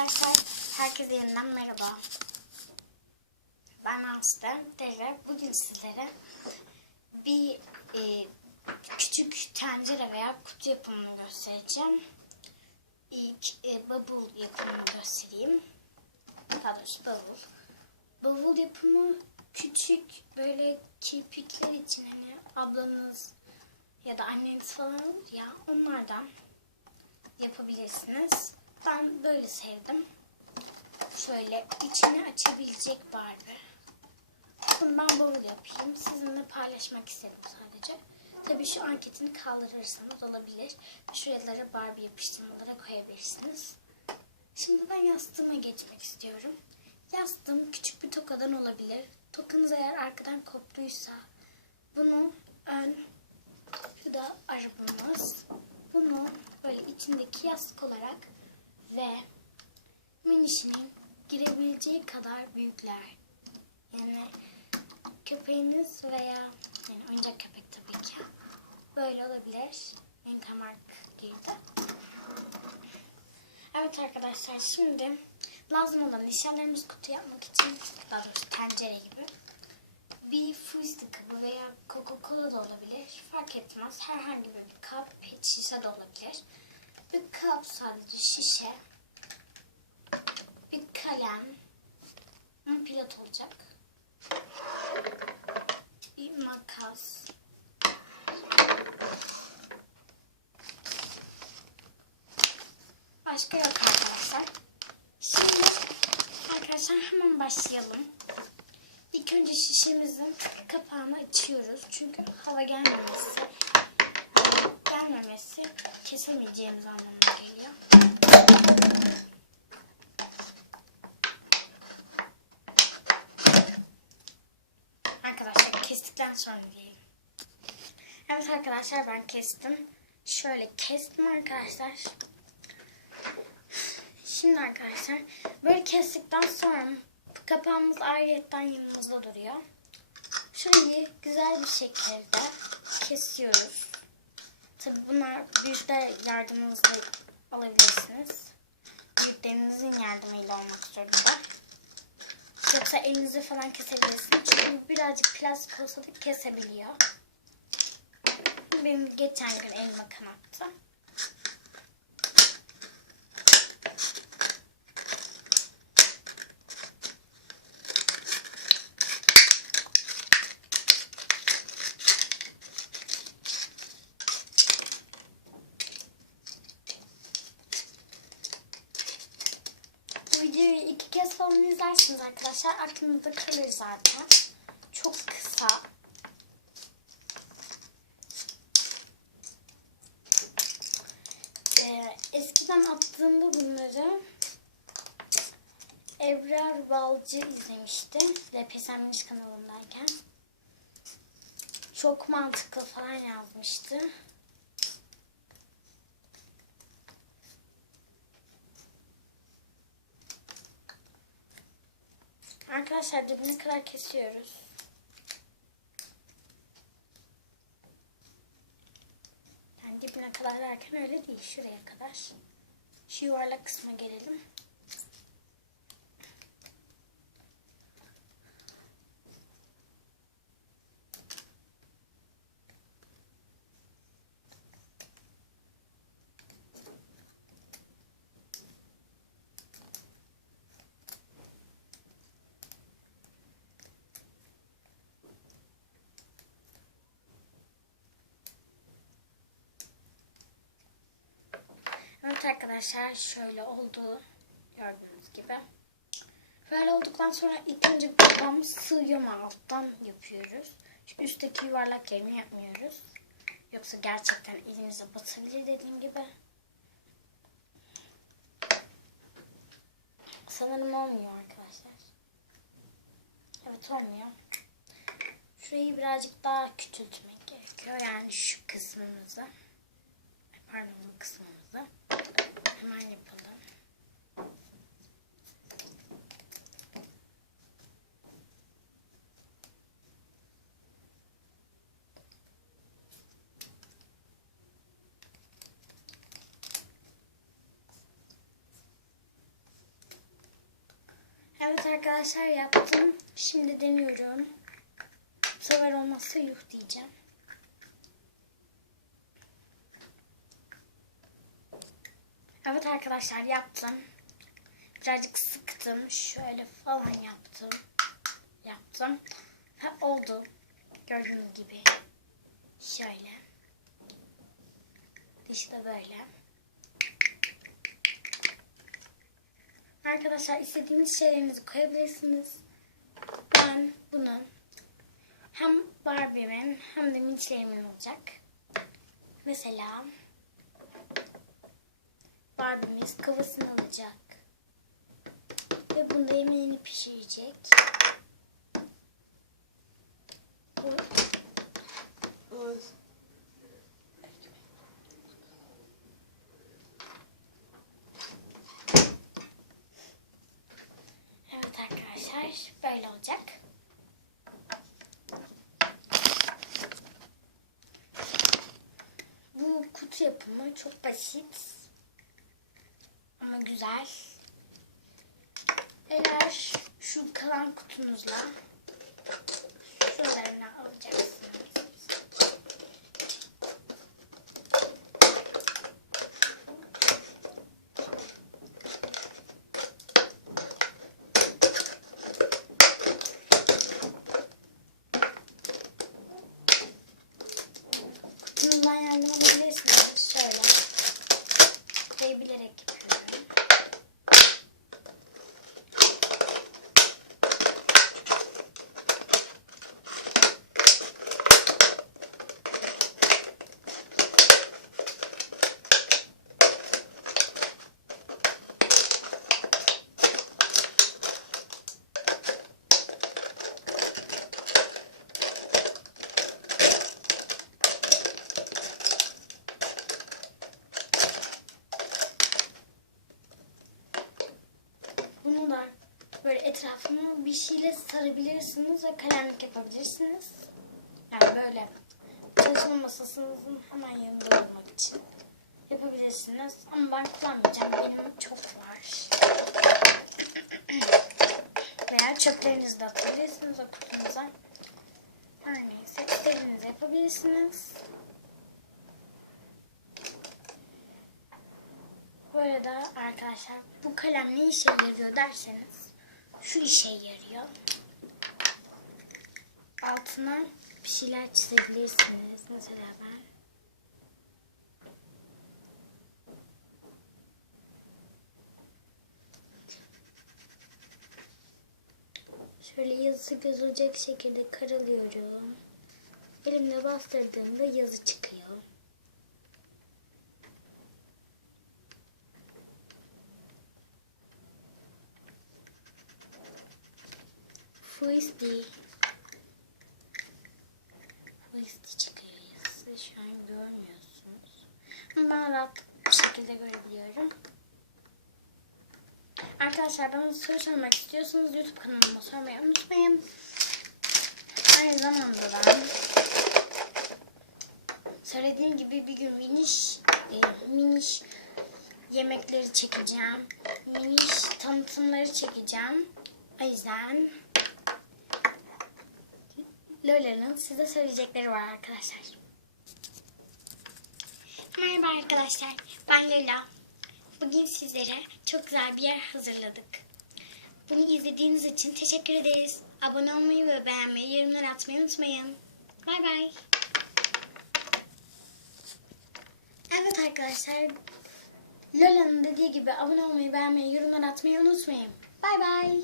arkadaşlar, herkese yeniden merhaba. Ben Aslı Dere. Bugün sizlere bir e, küçük tencere veya kutu yapımını göstereceğim. İlk e, bubble yapımını göstereyim. Daha doğrusu bubble. Bubble yapımı küçük böyle kirpikler için hani ablanız ya da anneniz falan olur ya onlardan yapabilirsiniz. Ben böyle sevdim. Şöyle içini açabilecek Barbie. Bunu ben bavul yapayım. Sizinle paylaşmak istedim sadece. Tabii şu anketini kaldırırsanız olabilir. Şuralara Barbie yapıştırmalara koyabilirsiniz. Şimdi ben yastığıma geçmek istiyorum. Yastığım küçük bir tokadan olabilir. Tokanız eğer arkadan koptuysa bunu ön şu da arabamız. Bunu böyle içindeki yastık olarak ve minişinin girebileceği kadar büyükler. Yani köpeğiniz veya yani oyuncak köpek tabii ki böyle olabilir. Benim girdi. Evet arkadaşlar şimdi lazım olan eşyalarımız kutu yapmak için daha doğrusu tencere gibi bir fıstık kabı veya Coca-Cola da olabilir. Fark etmez. Herhangi bir kap, pet şişe de olabilir. Bir kap sadece şişe. Bir kalem. Bir pilot olacak. Bir makas. Başka yok arkadaşlar. Şimdi arkadaşlar hemen başlayalım. İlk önce şişemizin kapağını açıyoruz. Çünkü hava gelmemesi gelmemesi kesemeyeceğimiz anlamına geliyor. Arkadaşlar kestikten sonra diyelim. Evet arkadaşlar ben kestim. Şöyle kestim arkadaşlar. Şimdi arkadaşlar böyle kestikten sonra kapağımız ayrıyetten yanımızda duruyor. Şurayı güzel bir şekilde kesiyoruz. Tabi bunlar büyükler yardımınızla alabilirsiniz. Büyüklerinizin yardımıyla olmak zorunda. Yoksa elinizi falan kesebilirsiniz. Çünkü birazcık plastik olsa da kesebiliyor. Benim geçen gün elime kanattı. Kez falan izlersiniz arkadaşlar. Aklınızda kalır zaten. Çok kısa. Ee, eskiden attığımda bunları Ebrar Balcı izlemişti. LPSM'miş kanalındayken. Çok mantıklı falan yazmıştı. Arkadaşlar dibine kadar kesiyoruz. Yani dibine kadar derken öyle değil. Şuraya kadar. Şu yuvarlak kısma gelelim. Evet arkadaşlar şöyle oldu. Gördüğünüz gibi. Böyle olduktan sonra ilk önce babam sığıyor mu alttan yapıyoruz. Şu üstteki yuvarlak yerini yapmıyoruz. Yoksa gerçekten elinize batabilir dediğim gibi. Sanırım olmuyor arkadaşlar. Evet olmuyor. Şurayı birazcık daha küçültmek gerekiyor. Yani şu kısmımızı. Pardon bu kısmımızı. Yapalım. arkadaşlar yaptım. Şimdi deniyorum. Bu sefer olmazsa yuh diyeceğim. Evet arkadaşlar yaptım. Birazcık sıktım. Şöyle falan yaptım. Yaptım. Ha, oldu. Gördüğünüz gibi. Şöyle. Da böyle. Arkadaşlar istediğiniz şeylerinizi koyabilirsiniz. Ben bunu hem Barbie'min hem de Minçlerimin olacak. Mesela Barbie'miz kafasını alacak. Ve bunda yemeğini pişirecek. Evet arkadaşlar böyle olacak. Bu kutu yapımı çok basit güzel. Eğer şu kalan kutunuzla şuralarını alacaksınız. Kutunuzdan yardım alabilirsiniz. Şöyle. Burayı bilerek yapıyorum. Bunu da böyle etrafını bir şeyle sarabilirsiniz ve kalemlik yapabilirsiniz. Yani böyle çalışma masasınızın hemen yanında olmak için yapabilirsiniz. Ama ben kullanmayacağım. Benim çok var. Veya çöplerinizi de atabilirsiniz o kutunuza. Her neyse istediğinizi yapabilirsiniz. Bu arada arkadaşlar bu kalem ne işe yarıyor derseniz şu işe yarıyor. Altına bir şeyler çizebilirsiniz. Mesela ben şöyle yazısı gözülecek şekilde karalıyorum. Elimle bastırdığımda yazı çıkıyor. Frisbee. Frisbee çıkıyor yazısı. Şu an görmüyorsunuz. Ben rahat bir şekilde görebiliyorum. Arkadaşlar bana soru sormak istiyorsanız YouTube kanalıma sormayı unutmayın. Aynı zamanda da söylediğim gibi bir gün miniş, e, miniş yemekleri çekeceğim. Miniş tanıtımları çekeceğim. O yüzden Lola'nın size söyleyecekleri var arkadaşlar. Merhaba arkadaşlar. Ben Lola. Bugün sizlere çok güzel bir yer hazırladık. Bunu izlediğiniz için teşekkür ederiz. Abone olmayı ve beğenmeyi, yorumlar atmayı unutmayın. Bay bay. Evet arkadaşlar. Lola'nın dediği gibi abone olmayı, beğenmeyi, yorumlar atmayı unutmayın. Bay bay.